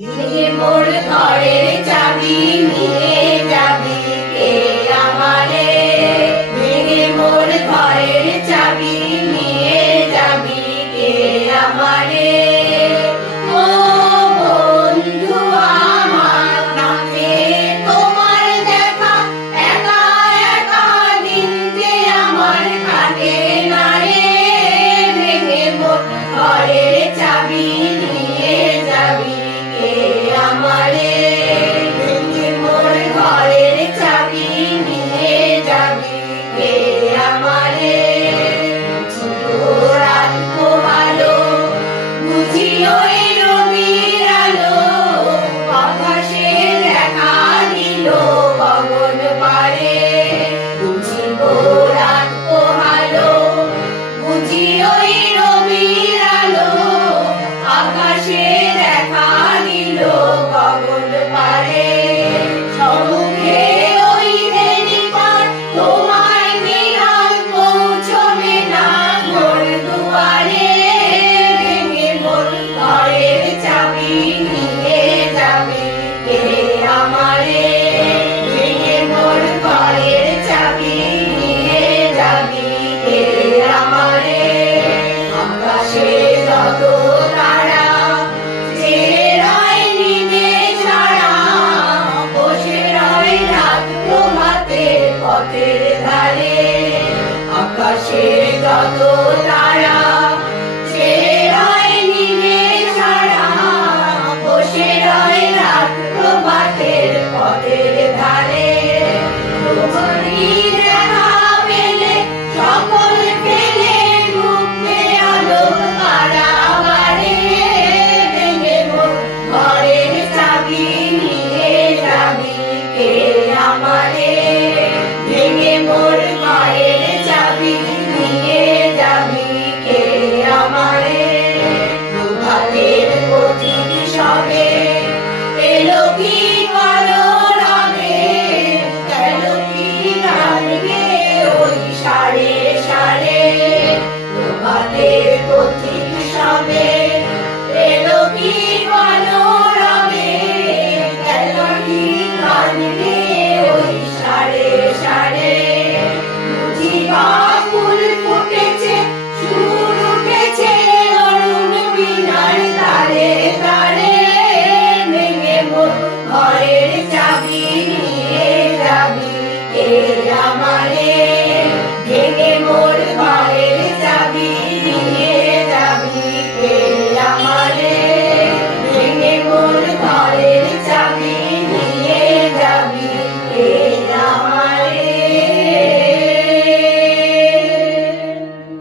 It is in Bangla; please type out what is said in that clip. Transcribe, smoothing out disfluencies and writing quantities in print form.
ভেঙে মোর ঘরের চাবি নিয়ে যাবি কে আমারে, ভেঙে মোর ঘরের চাবি নিয়ে যাবি কে আমারে। ও বন্ধু আমার, নামে তোমার দেখা, একা একা দিন যে আমার কাটে না রে। ভেঙে মোর ঘরের চাবি নিয়ে যাবি কে আমারে, ভেঙে মোর ঘরের চাবি নিয়ে যাবি কে আমারে। রাত পোহালো বুঝি ওই রবির আলো, আকাশে দেখা দিল গগন পারে। বুঝি রাত পোহালো বুঝি ওই রবির আলো, আকাশে দেখা দিল গগন পারে। সম্মুখে ওই বেড়িপার তোমায় বিরাম পৌঁছবে না মোর দুয়ারে। ভেঙে মোর ঘরের চাবি নিয়ে যাবি কে আমারে, ভেঙে মোর ঘরের চাবি নিয়ে যাবি কে আমারে। আকাশে যত তারা জেগে রয় নিদে ছাড়া, বসে রয় রাত প্রভাতে পথের ধারে। আকাশে যত